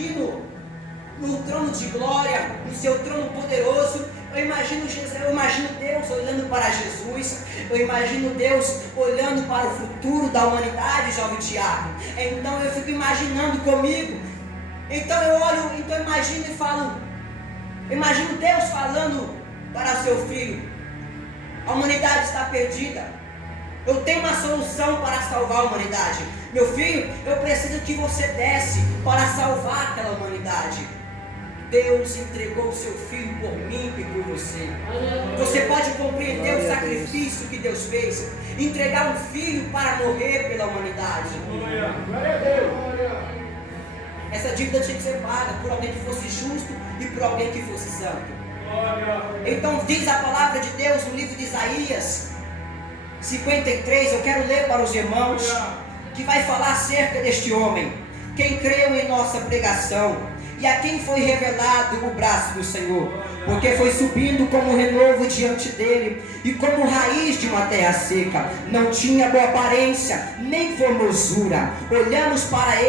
imagino no trono de glória, no seu trono poderoso. Eu imagino Deus olhando para Jesus. Eu imagino Deus olhando para o futuro da humanidade, jovem Tiago. Então eu fico imaginando comigo. Então eu olho, então eu imagino e falo. Imagino Deus falando para o seu filho: a humanidade está perdida. Eu tenho uma solução para salvar a humanidade. Meu filho, eu preciso que você desce para salvar aquela humanidade. Deus entregou o seu filho por mim e por você. Você pode compreender o sacrifício que Deus fez, entregar um filho para morrer pela humanidade. Essa dívida tinha que ser paga por alguém que fosse justo e por alguém que fosse santo. Então diz a palavra de Deus no livro de Isaías 53, eu quero ler para os irmãos, que vai falar acerca deste homem, quem creu em nossa pregação, e a quem foi revelado o braço do Senhor, porque foi subindo como renovo diante dele, e como raiz de uma terra seca, não tinha boa aparência, nem formosura. Olhamos para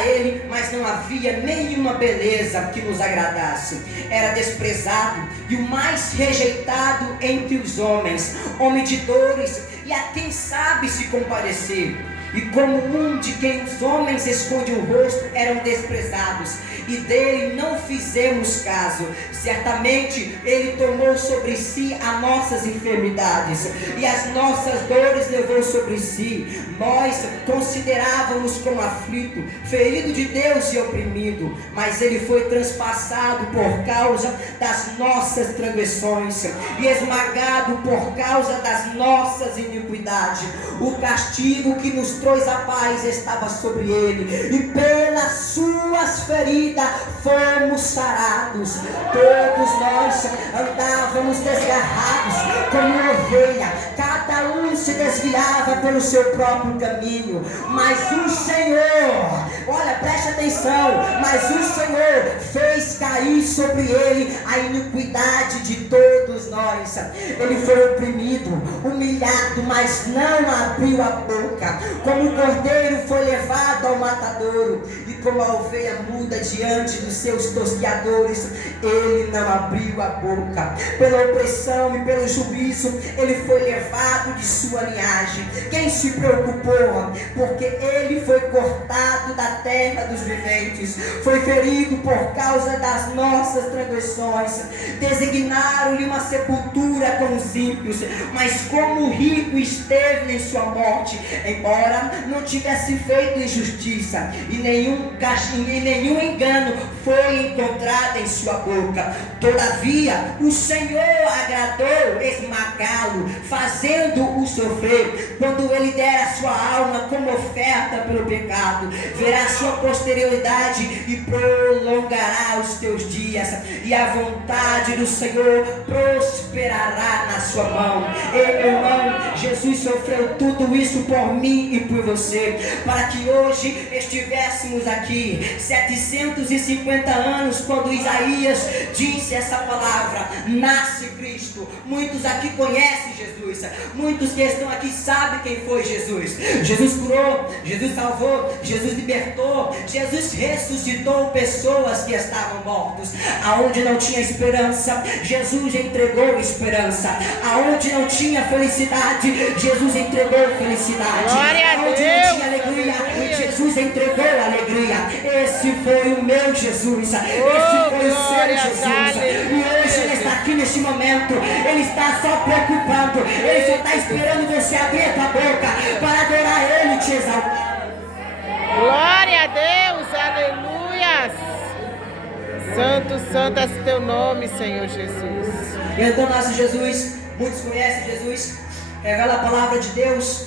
ele, mas não havia nenhuma beleza que nos agradasse. Era desprezado e o mais rejeitado entre os homens, homem de dores, e a quem sabe se compadecer. E como um de quem os homens escondem o rosto, eram desprezados, e dele não fizemos caso. Certamente ele tomou sobre si as nossas enfermidades, e as nossas dores levou sobre si. Nós considerávamos como aflito, ferido de Deus e oprimido, mas ele foi transpassado por causa das nossas transgressões, e esmagado por causa das nossas iniquidades. O castigo que nos trouxe a paz estava sobre ele, e pelas suas feridas fomos sarados. Todos nós andávamos desgarrados como ovelha, cada um se desviava pelo seu próprio caminho, mas o Senhor, olha, preste atenção, mas o Senhor fez cair sobre ele a iniquidade de todos nós. Ele foi oprimido, humilhado, mas não abriu a boca. Como o cordeiro foi levado ao matadouro, e como a ovelha muda diante dos seus tosqueadores, ele não abriu a boca. Pela opressão e pelo juízo ele foi levado de sua linhagem. Quem se preocupou? Porque ele foi cortado da terra dos viventes, foi ferido por causa das nossas transgressões. Designaram-lhe uma sepultura com os ímpios, mas como o rico esteve em sua morte, embora não tivesse feito injustiça, e nenhum engano foi encontrado em sua boca. Todavia o Senhor agradou esmagá-lo, fazendo-o sofrer. Quando ele der a sua alma como oferta pelo pecado, verá sua posterioridade e prolongará os teus dias, e a vontade do Senhor prosperará na sua mão. Ei, meu irmão, Jesus sofreu tudo isso por mim e por você, para que hoje estivéssemos aqui 750 anos, quando Isaías disse essa palavra: nasce Cristo. Muitos aqui conhecem Jesus, muitos que estão aqui sabem quem foi Jesus. Jesus curou, Jesus salvou, Jesus libertou, Jesus ressuscitou pessoas que estavam mortos. Aonde não tinha esperança, Jesus entregou esperança. Aonde não tinha felicidade, Jesus entregou felicidade. Aonde não tinha alegria, Jesus entregou alegria. Esse foi o meu Jesus, esse foi o seu Jesus. E hoje ele está aqui nesse momento, ele está só preocupando, ele só está esperando você abrir a tua boca para adorar ele e te exaltar. Glória a Deus, aleluia. Santo, santo é teu nome, Senhor Jesus. Então nosso Jesus, muitos conhecem Jesus, revela a palavra de Deus,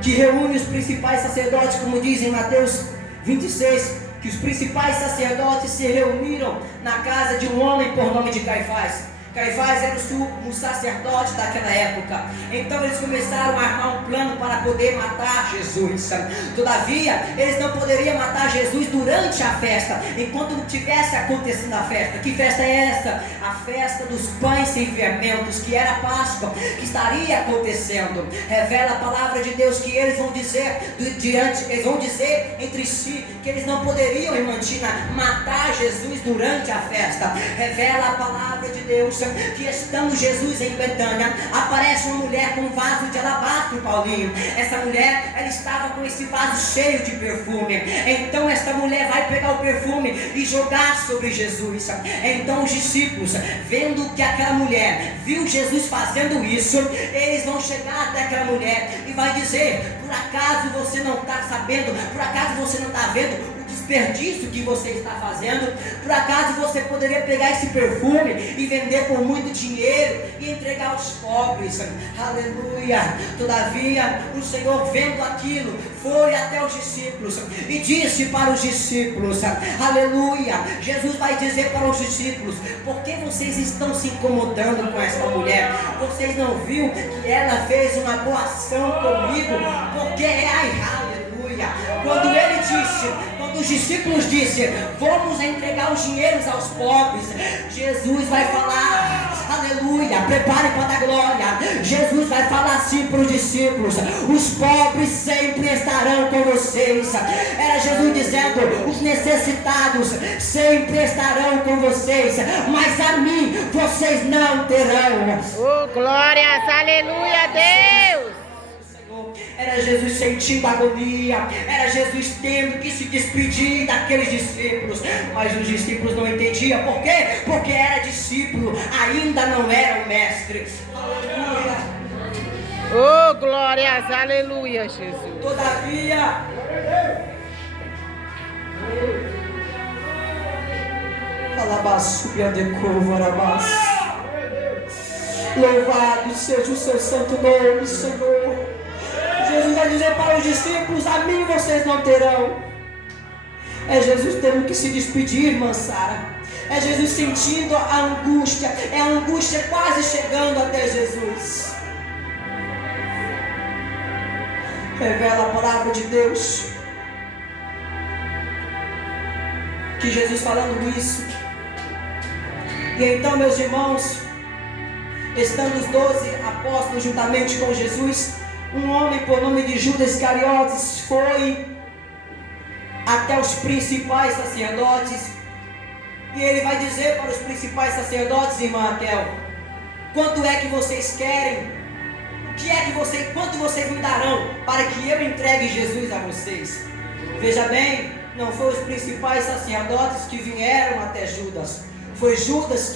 que reúne os principais sacerdotes, como diz em Mateus 26, que os principais sacerdotes se reuniram na casa de um homem por nome de Caifás. Caifás era o sumo sacerdote daquela época. Então eles começaram a armar um plano para poder matar Jesus. Todavia, eles não poderiam matar Jesus durante a festa, enquanto não tivesse acontecendo a festa. Que festa é esta? A festa dos pães sem fermentos, que era a Páscoa, que estaria acontecendo. Revela a palavra de Deus que eles vão dizer entre si que eles não poderiam, irmã Tina, matar Jesus durante a festa. Revela a palavra de Deus que estando Jesus em Betânia, aparece uma mulher com um vaso de alabastro, Paulinho. Essa mulher, ela estava com esse vaso cheio de perfume. Então esta mulher vai pegar o perfume e jogar sobre Jesus. Então os discípulos, vendo que aquela mulher viu Jesus fazendo isso, eles vão chegar até aquela mulher e vai dizer: por acaso você não está sabendo? Por acaso você não está vendo o desperdício que você está fazendo? Por acaso você poderia pegar esse perfume e vender por muito dinheiro e entregar aos pobres? Aleluia! Todavia o Senhor, vendo aquilo, foi até os discípulos e disse para os discípulos, aleluia, Jesus vai dizer para os discípulos: por que vocês estão se incomodando com essa mulher? Vocês não viram que ela fez uma boa ação comigo? Porque aleluia, quando os discípulos disseram: vamos entregar os dinheiros aos pobres, Jesus vai falar, aleluia, prepare para a glória. Jesus vai falar assim para os discípulos: os pobres sempre estarão com vocês. Era Jesus dizendo: os necessitados sempre estarão com vocês, mas a mim vocês não terão. Oh, glórias, aleluia, Deus. Era Jesus sentindo agonia, era Jesus tendo que se despedir daqueles discípulos, mas os discípulos não entendiam. Por quê? Porque era discípulo, ainda não era o mestre. Aleluia. Oh, glórias, aleluia, Jesus. Todavia, louvado seja o seu santo nome, Senhor. Jesus vai dizer para os discípulos: a mim vocês não terão. É Jesus tendo que se despedir, irmã Sara. É Jesus sentindo a angústia. É a angústia quase chegando até Jesus. Revela a palavra de Deus que Jesus falando isso. E então, meus irmãos, estando os 12 apóstolos juntamente com Jesus, um homem por nome de Judas Iscariotes foi até os principais sacerdotes, e ele vai dizer para os principais sacerdotes: irmã Raquel, quanto é que vocês querem? Quanto vocês me darão para que eu entregue Jesus a vocês? Veja bem, não foram os principais sacerdotes que vieram até Judas, foi Judas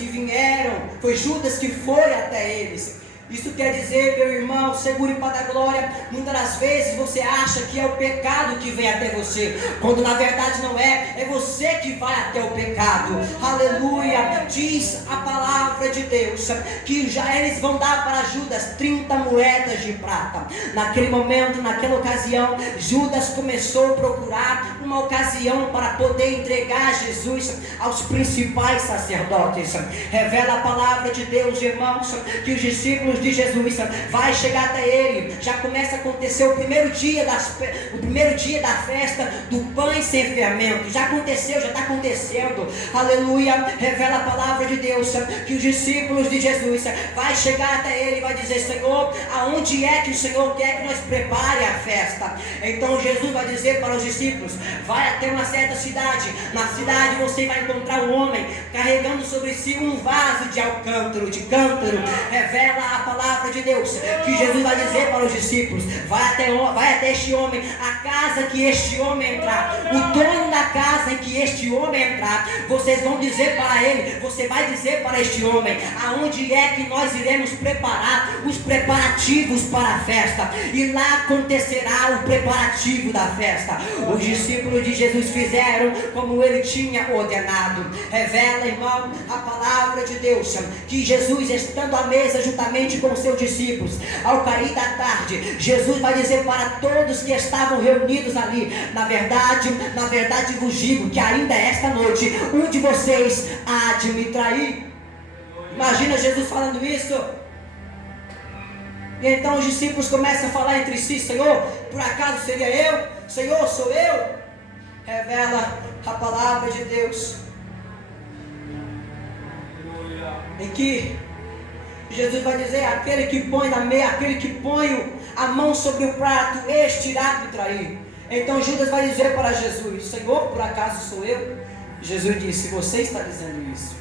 que foi até eles. Isso quer dizer, meu irmão, segure para a glória, muitas das vezes você acha que é o pecado que vem até você, quando na verdade não é, é você que vai até o pecado. Aleluia. Diz a palavra de Deus que já eles vão dar para Judas 30 moedas de prata. Naquele momento, naquela ocasião, Judas começou a procurar uma ocasião para poder entregar Jesus aos principais sacerdotes. Revela a palavra de Deus, irmãos, que os discípulos de Jesus vai chegar até ele. Já começa a acontecer o primeiro dia da festa do pães sem fermento. Já aconteceu, já está acontecendo. Aleluia. Revela a palavra de Deus que os discípulos de Jesus vai chegar até ele e vai dizer: Senhor, aonde é que o Senhor quer que nós prepare a festa? Então Jesus vai dizer para os discípulos: vai até uma certa cidade. Na cidade você vai encontrar um homem carregando sobre si um vaso de cântaro. Revela a palavra de Deus que Jesus vai dizer para os discípulos: vai até este homem, a casa que este homem entrar, o dono da casa em que este homem entrar, vocês vão dizer para ele, você vai dizer para este homem aonde é que nós iremos preparar os preparativos para a festa, e lá acontecerá o preparativo da festa. Os discípulos de Jesus fizeram como ele tinha ordenado. Revela, irmão, a palavra de Deus que Jesus, estando à mesa juntamente com seus discípulos, ao cair da tarde, Jesus vai dizer para todos que estavam reunidos ali: na verdade vos digo que ainda esta noite um de vocês há de me trair. Imagina Jesus falando isso. E então os discípulos começam a falar entre si: Senhor, por acaso seria eu? Senhor, sou eu? revela a palavra de Deus, em que Jesus vai dizer: aquele que põe aquele que põe a mão sobre o prato, este irá me trair. Então Judas vai dizer para Jesus: Senhor, por acaso sou eu? Jesus disse: você está dizendo isso.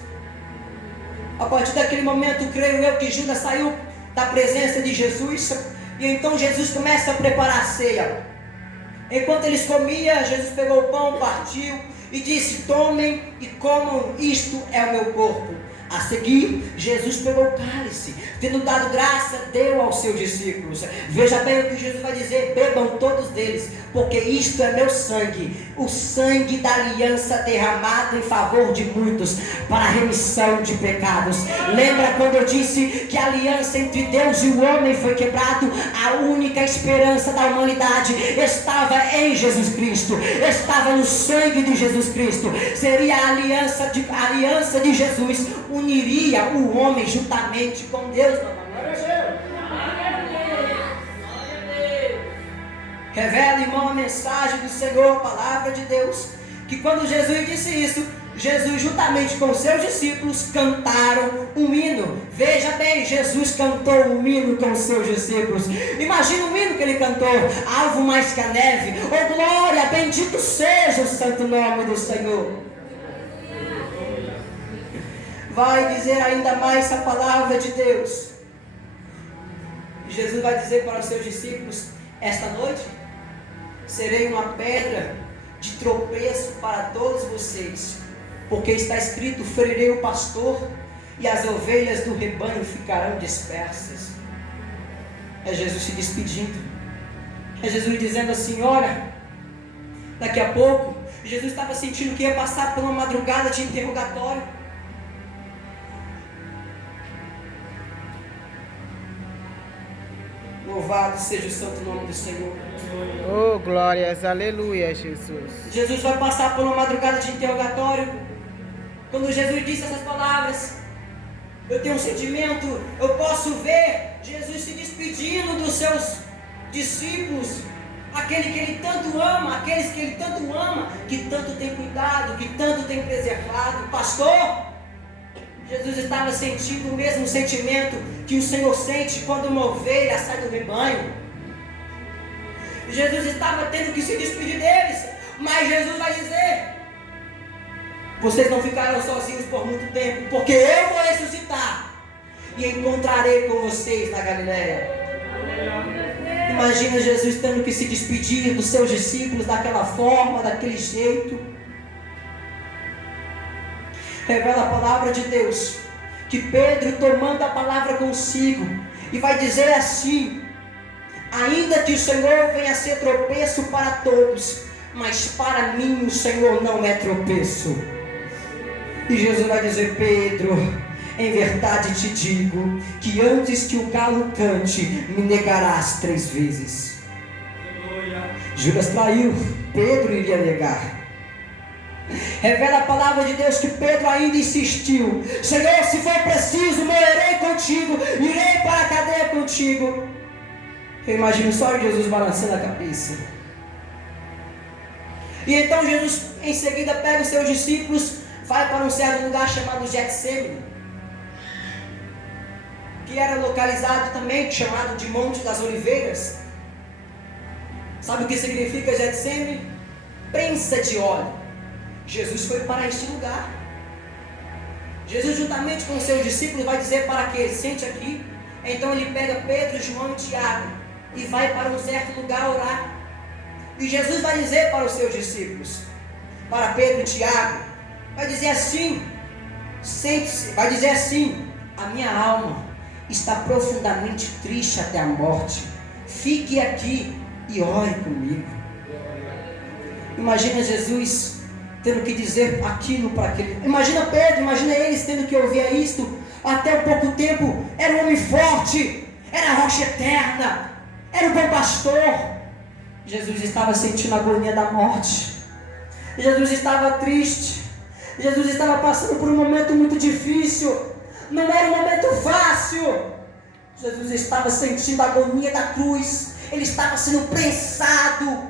A partir daquele momento, creio eu que Judas saiu da presença de Jesus, e então Jesus começa a preparar a ceia. Enquanto eles comiam, Jesus pegou o pão, partiu e disse: tomem e comam, isto é o meu corpo. A seguir, Jesus pegou o cálice, tendo dado graça, deu aos seus discípulos. Veja bem o que Jesus vai dizer: bebam todos deles, porque isto é meu sangue, o sangue da aliança derramado em favor de muitos, para a remissão de pecados. Lembra quando eu disse que a aliança entre Deus e o homem foi quebrado? A única esperança da humanidade estava em Jesus Cristo, estava no sangue de Jesus Cristo. Seria a aliança de Jesus, uniria o homem juntamente com Deus. Revela, irmão, a mensagem do Senhor, a palavra de Deus, que quando Jesus disse isso, Jesus juntamente com seus discípulos cantaram um hino. Veja bem, Jesus cantou um hino com seus discípulos. Imagina o hino que ele cantou: alvo mais que a neve, oh glória, bendito seja o santo nome do Senhor. Vai dizer ainda mais a palavra de Deus. Jesus vai dizer para os seus discípulos: esta noite serei uma pedra de tropeço para todos vocês, porque está escrito: ferirei o pastor e as ovelhas do rebanho ficarão dispersas. É Jesus se despedindo, é Jesus dizendo assim: olha, daqui a pouco, Jesus estava sentindo que ia passar por uma madrugada de interrogatório. Louvado seja o santo nome do Senhor. Oh, glórias, aleluia, Jesus. Jesus vai passar por uma madrugada de interrogatório. Quando Jesus disse essas palavras, eu tenho um sentimento, eu posso ver Jesus se despedindo dos seus discípulos, aquele que ele tanto ama, aqueles que ele tanto ama, que tanto tem cuidado, que tanto tem preservado. Pastor, Jesus estava sentindo o mesmo sentimento que o Senhor sente quando uma ovelha sai do rebanho. Jesus estava tendo que se despedir deles, mas Jesus vai dizer: vocês não ficarão sozinhos por muito tempo, porque eu vou ressuscitar e encontrarei com vocês na Galileia. Imagina Jesus tendo que se despedir dos seus discípulos daquela forma, daquele jeito. Revela a palavra de Deus que Pedro, tomando a palavra consigo, e vai dizer assim: ainda que o Senhor venha a ser tropeço para todos, mas para mim o Senhor não é tropeço. E Jesus vai dizer: Pedro, em verdade te digo, que antes que o galo cante, me negarás 3 vezes. Judas traiu, Pedro iria negar. Revela a palavra de Deus que Pedro ainda insistiu: Senhor, se for preciso, morrerei contigo, irei para a cadeia contigo. Eu imagino só Jesus balançando a cabeça. E então Jesus em seguida pega os seus discípulos, vai para um certo lugar chamado Getsêmani, que era localizado também, chamado de Monte das Oliveiras. Sabe o que significa Getsêmani? Prensa de óleo. Jesus foi para este lugar. Jesus, juntamente com os seus discípulos, vai dizer para que ele sente aqui. Então ele pega Pedro, João e Tiago e vai para um certo lugar orar. E Jesus vai dizer para os seus discípulos, para Pedro e Tiago, vai dizer assim: sente-se, vai dizer assim: a minha alma está profundamente triste até a morte. Fique aqui e ore comigo. Imagina Jesus tendo que dizer aquilo para aquele. Imagina Pedro, imagina eles tendo que ouvir isto. Até um pouco tempo era um homem forte, era a rocha eterna, era o bom pastor. Jesus estava sentindo a agonia da morte. Jesus estava triste. Jesus estava passando por um momento muito difícil. Não era um momento fácil. Jesus estava sentindo a agonia da cruz. Ele estava sendo prensado.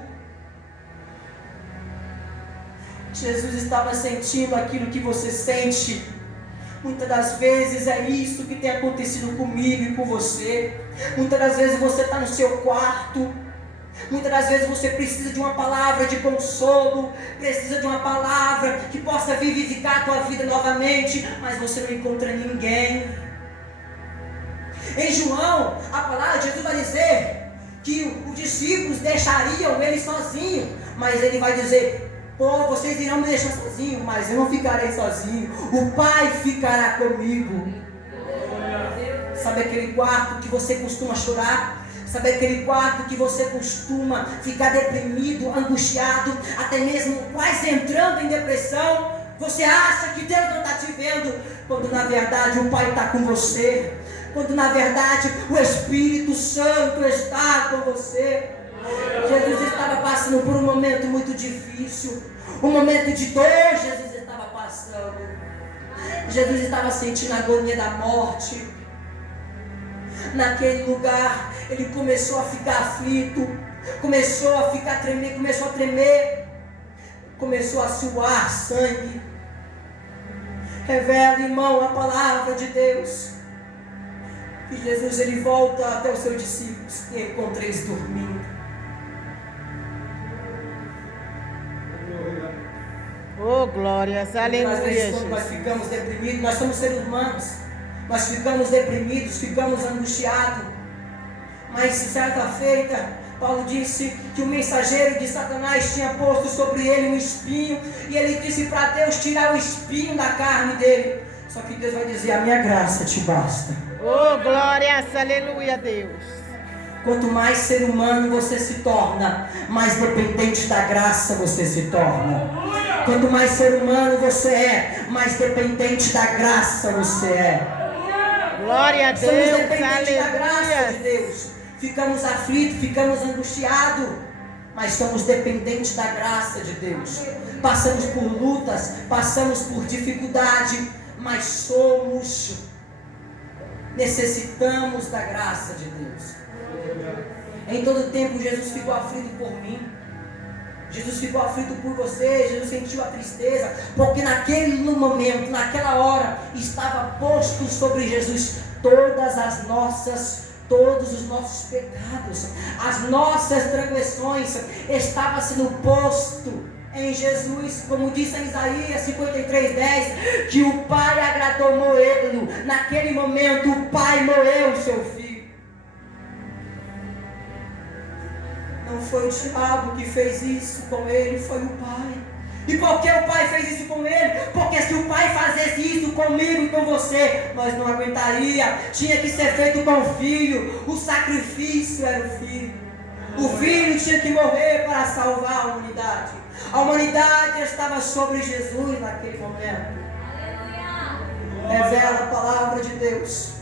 Jesus estava sentindo aquilo que você sente. Muitas das vezes é isso que tem acontecido comigo e com você. Muitas das vezes você está no seu quarto. Muitas das vezes você precisa de uma palavra de consolo, precisa de uma palavra que possa vivificar a tua vida novamente, mas você não encontra ninguém. Em João, a palavra de Jesus vai dizer que os discípulos deixariam ele sozinho, mas ele vai dizer: pô, vocês irão me deixar sozinho, mas eu não ficarei sozinho, o Pai ficará comigo. Sabe aquele quarto que você costuma chorar? Sabe aquele quarto que você costuma ficar deprimido, angustiado, até mesmo quase entrando em depressão? Você acha que Deus não está te vendo, quando na verdade o Pai está com você, quando na verdade o Espírito Santo está com você. Jesus estava passando por um momento muito difícil, um momento de dor. Jesus estava passando, Jesus estava sentindo a agonia da morte. Naquele lugar ele começou a ficar aflito, começou a ficar tremer, começou a tremer, começou a suar sangue. Revela, irmão, a palavra de Deus, que Jesus ele volta até os seus discípulos e encontra eles dormindo. Oh, glórias, aleluia. Às vezes, quando nós ficamos deprimidos, nós somos seres humanos, nós ficamos deprimidos, ficamos angustiados. Mas certa feita, Paulo disse que o mensageiro de Satanás tinha posto sobre ele um espinho, e ele disse para Deus tirar o espinho da carne dele. Só que Deus vai dizer: a minha graça te basta. Oh, glórias, aleluia, Deus. Quanto mais ser humano você se torna, mais dependente da graça você se torna. Quanto mais ser humano você é, mais dependente da graça você é. Glória a Deus, somos dependentes aleluia. da graça de Deus. Ficamos aflitos, ficamos angustiados, mas somos dependentes da graça de Deus. Passamos por lutas, passamos por dificuldade, mas necessitamos da graça de Deus. Em todo tempo Jesus ficou aflito por mim, Jesus ficou aflito por você, Jesus sentiu a tristeza, porque naquele momento, naquela hora, estava posto sobre Jesus todos os nossos pecados, as nossas transgressões, estava sendo posto em Jesus, como disse em Isaías 53:10, que o Pai agradou moê-lo. Naquele momento o Pai moeu o seu filho. Não foi o diabo que fez isso com ele, foi o Pai. E por que o Pai fez isso com ele? Porque se o Pai fizesse isso comigo e com você, nós não aguentaria. Tinha que ser feito com o filho. O sacrifício era o filho. O filho tinha que morrer para salvar a humanidade. A humanidade estava sobre Jesus naquele momento. Revela a palavra de Deus,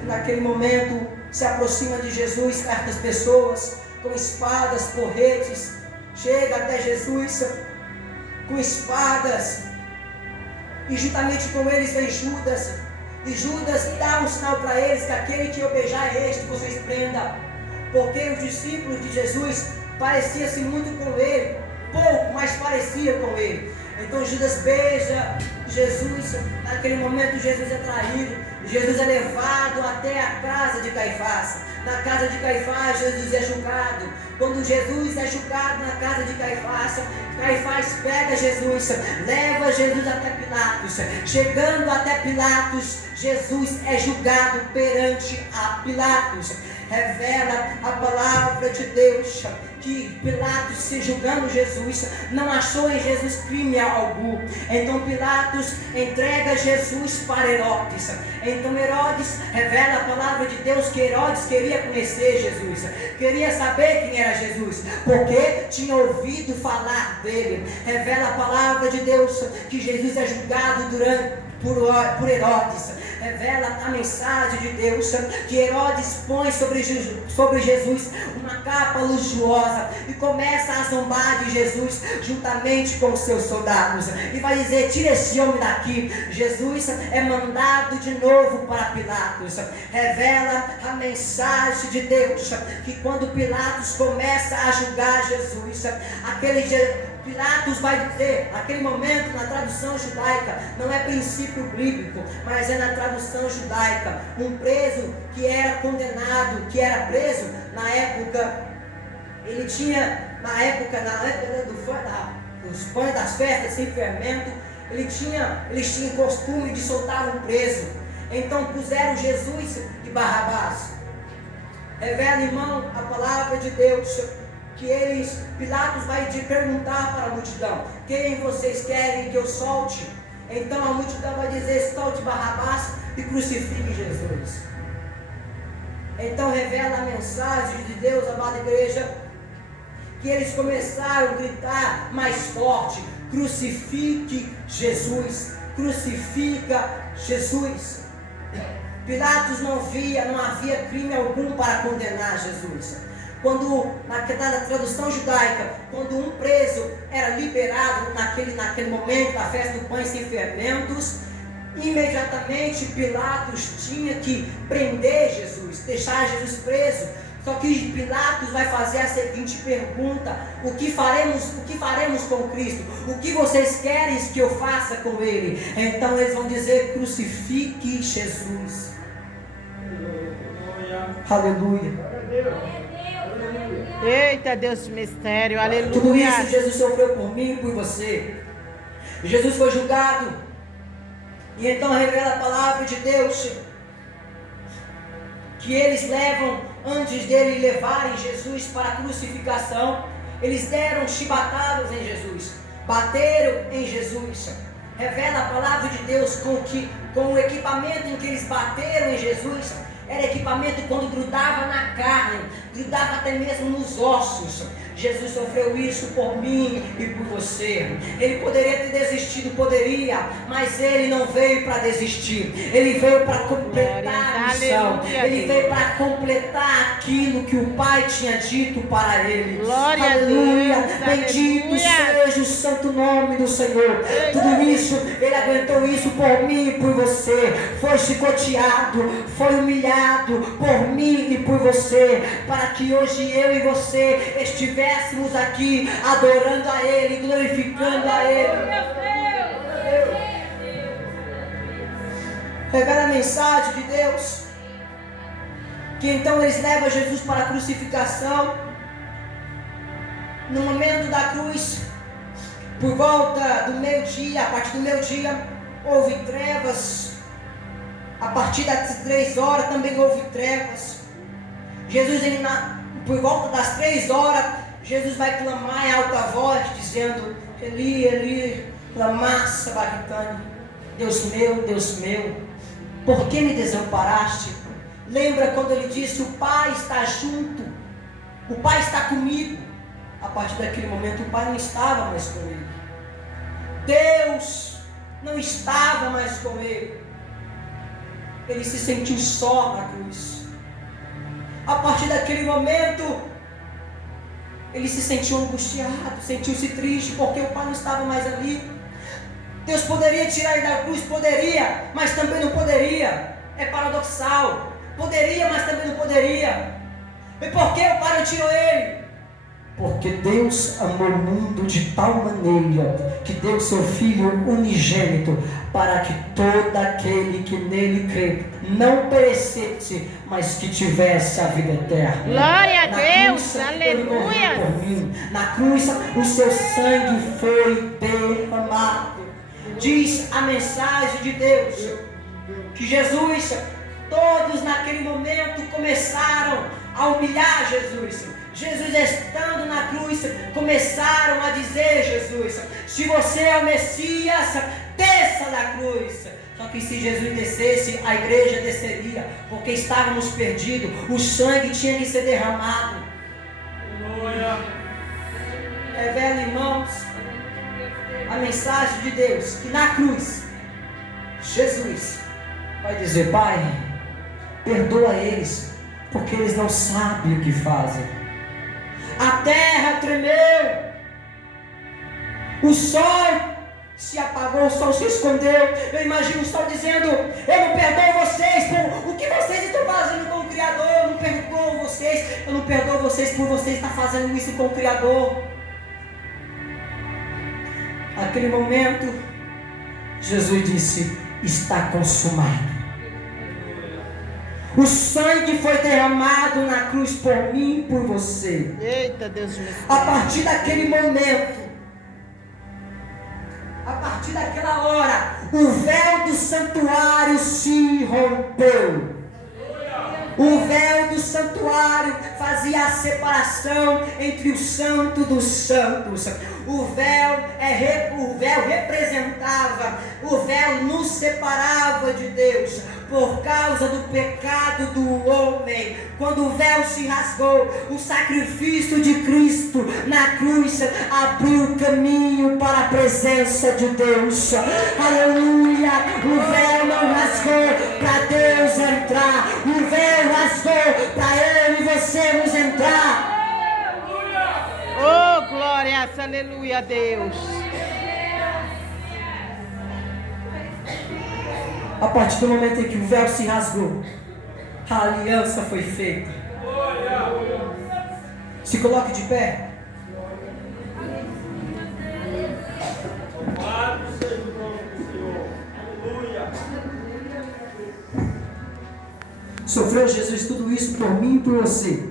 que naquele momento se aproxima de Jesus certas pessoas com espadas, porretes, chega até Jesus com espadas, e juntamente com eles vem Judas, e Judas dá um sinal para eles, que aquele que eu beijar é este, vocês prendam, porque os discípulos de Jesus pareciam-se muito com ele, pouco, mas parecia com ele. Então Judas beija Jesus. Naquele momento Jesus é traído, Jesus é levado até a casa de Caifás. Na casa de Caifás Jesus é julgado. Quando Jesus é julgado na casa de Caifás, Caifás pega Jesus, leva Jesus até Pilatos. Chegando até Pilatos, Jesus é julgado perante a Pilatos. Revela a palavra de Deus que Pilatos, se julgando Jesus, não achou em Jesus crime algum. Então Pilatos entrega Jesus para Herodes. Então Herodes, revela a palavra de Deus que Herodes queria conhecer Jesus, queria saber quem era Jesus, porque tinha ouvido falar dele. Revela a palavra de Deus que Jesus é julgado por Herodes. Revela a mensagem de Deus que Herodes põe sobre Jesus uma capa luxuosa. poderosa e começa a zombar de Jesus juntamente com os seus soldados. E vai dizer: tira esse homem daqui. Jesus é mandado de novo para Pilatos. Revela a mensagem de Deus, que quando Pilatos começa a julgar Jesus, Pilatos vai dizer, naquele momento, na tradução judaica, não é princípio bíblico, mas é na tradução judaica, um preso que era condenado, que era preso, na época, ele tinha, na época dos pães das festas sem fermento, eles tinham costume de soltar um preso. Então puseram Jesus e Barrabás. Revela, irmão, a palavra de Deus, que Pilatos vai perguntar para a multidão: quem vocês querem que eu solte? Então a multidão vai dizer: solte Barrabás e crucifique Jesus. Então revela a mensagem de Deus, amada igreja, que eles começaram a gritar mais forte: crucifique Jesus, crucifica Jesus. Pilatos não havia crime algum para condenar Jesus. Quando, na tradução judaica, quando um preso era liberado naquele momento da festa do pão sem fermentos, imediatamente Pilatos tinha que prender Jesus, deixar Jesus preso. Só que Pilatos vai fazer a seguinte pergunta: o que faremos com Cristo? O que vocês querem que eu faça com ele? Então eles vão dizer: crucifique Jesus. Aleluia. Eita, Deus de mistério, aleluia. Tudo isso Jesus sofreu por mim e por você. Jesus foi julgado. E então revela a palavra de Deus, que eles levam, antes dele levarem Jesus para a crucificação, eles deram chibatadas em Jesus, bateram em Jesus. Revela a palavra de Deus com o equipamento em que eles bateram em Jesus. Era equipamento quando grudava na carne, grudava até mesmo nos ossos. Jesus sofreu isso por mim e por você. Ele poderia ter desistido, poderia, mas ele não veio para desistir. Ele veio para completar a missão. Ele veio para completar aquilo que o Pai tinha dito para ele. Glória aleluia. a Deus, Bendito aleluia. seja o santo nome do Senhor. Tudo isso, ele aguentou isso por mim e por você. Foi chicoteado, foi humilhado por mim e por você, para que hoje eu e você estivéssemos aqui adorando a Ele, glorificando a Ele. Revela a mensagem de Deus, que então eles levam Jesus para a crucificação. No momento da cruz, por volta do meio-dia, a partir do meio-dia, houve trevas. A partir das 3 horas também houve trevas. Jesus, por volta das 3 horas, Jesus vai clamar em alta voz, dizendo: Eli, Eli, lama sabachthani. Deus meu, por que me desamparaste? Lembra quando ele disse: o Pai está junto, o Pai está comigo. A partir daquele momento o Pai não estava mais com ele. Deus não estava mais com ele. Ele se sentiu só na cruz. A partir daquele momento, ele se sentiu angustiado, sentiu-se triste, porque o Pai não estava mais ali. Deus poderia tirar ele da cruz? Poderia, mas também não poderia. É paradoxal. Poderia, mas também não poderia. E por que o Pai não tirou ele? Porque Deus amou o mundo de tal maneira que deu seu Filho unigênito, para que todo aquele que nele crê não perecesse, mas que tivesse a vida eterna. Glória a Deus, aleluia. Na cruz o seu sangue foi derramado. Diz a mensagem de Deus que Jesus, todos naquele momento começaram a humilhar Jesus. Jesus estando na cruz, começaram a dizer: Jesus, se você é o Messias, desça da cruz. Só que se Jesus descesse, a igreja desceria, porque estávamos perdidos, o sangue tinha que ser derramado. Revela, irmãos, a mensagem de Deus, que na cruz, Jesus vai dizer: Pai, perdoa eles, porque eles não sabem o que fazem. A terra tremeu. O sol se apagou, o sol se escondeu. Eu imagino o sol dizendo: eu não perdoo vocês por o que vocês estão fazendo com o Criador. Eu não perdoo vocês. Eu não perdoo vocês por vocês estar fazendo isso com o Criador. Naquele momento, Jesus disse: está consumado. O sangue foi derramado na cruz por mim e por você. Eita, Deus me A partir daquele momento, a partir daquela hora, o véu do santuário se rompeu. O véu do santuário fazia a separação entre o santo dos santos. O véu representava, o véu nos separava de Deus por causa do pecado do homem. Quando o véu se rasgou, o sacrifício de Cristo na cruz abriu caminho para a presença de Deus. Aleluia! O véu não rasgou para Deus entrar, o véu rasgou para eu e você nos entrar. Oh, glória, aleluia, Deus. A partir do momento em que o véu se rasgou, a aliança foi feita. Se coloque de pé. Sofreu Jesus tudo isso por mim e por você,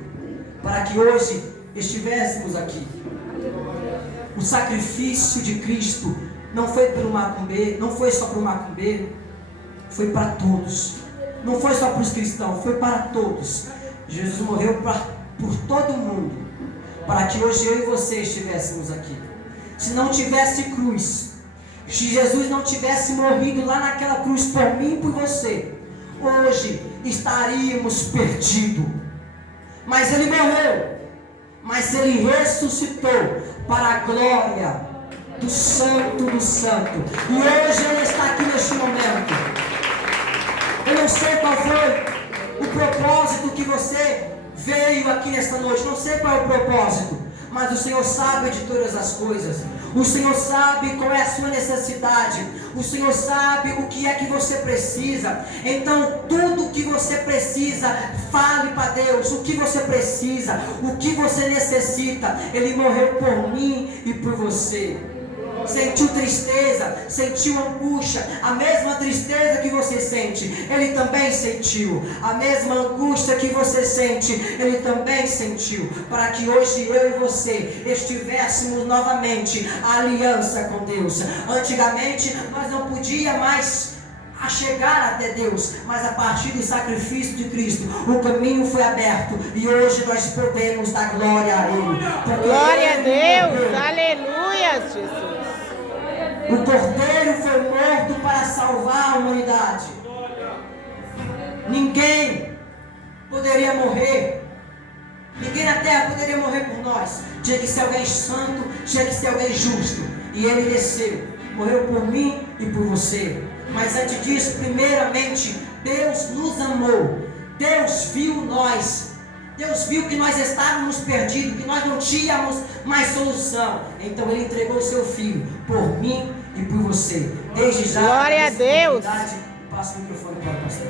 para que hoje estivéssemos aqui. O sacrifício de Cristo não foi para o macumbeiro, não foi só para o macumbeiro, foi para todos. Não foi só para os cristãos, foi para todos. Jesus morreu por todo mundo, para que hoje eu e você estivéssemos aqui. Se não tivesse cruz, se Jesus não tivesse morrido lá naquela cruz por mim e por você, hoje estaríamos perdidos. Mas Ele morreu, mas Ele ressuscitou para a glória do Santo do Santo. E hoje Ele está aqui neste momento. Eu não sei qual foi o propósito que você veio aqui nesta noite. Não sei qual é o propósito, mas o Senhor sabe de todas as coisas. O Senhor sabe qual é a sua necessidade. O Senhor sabe o que é que você precisa. Então, tudo o que você precisa, fale para Deus o que você precisa, o que você necessita. Ele morreu por mim e por você. Sentiu tristeza, sentiu angústia, a mesma tristeza que você sente, Ele também sentiu. A mesma angústia que você sente, Ele também sentiu. Para que hoje eu e você estivéssemos novamente a aliança com Deus. Antigamente nós não podíamos mais chegar até Deus, mas a partir do sacrifício de Cristo, o caminho foi aberto e hoje nós podemos dar glória a Ele. Glória a Deus, aleluia, Jesus. O Cordeiro foi morto para salvar a humanidade. Ninguém poderia morrer. Ninguém na terra poderia morrer por nós. Tinha que ser alguém santo, tinha que ser alguém justo. E Ele desceu, morreu por mim e por você. Mas antes disso, primeiramente, Deus nos amou. Deus viu nós. Deus viu que nós estávamos perdidos, que nós não tínhamos mais solução. Então Ele entregou o seu Filho por mim e por você. Desde já, glória a Deus. Passo o microfone para o pastor.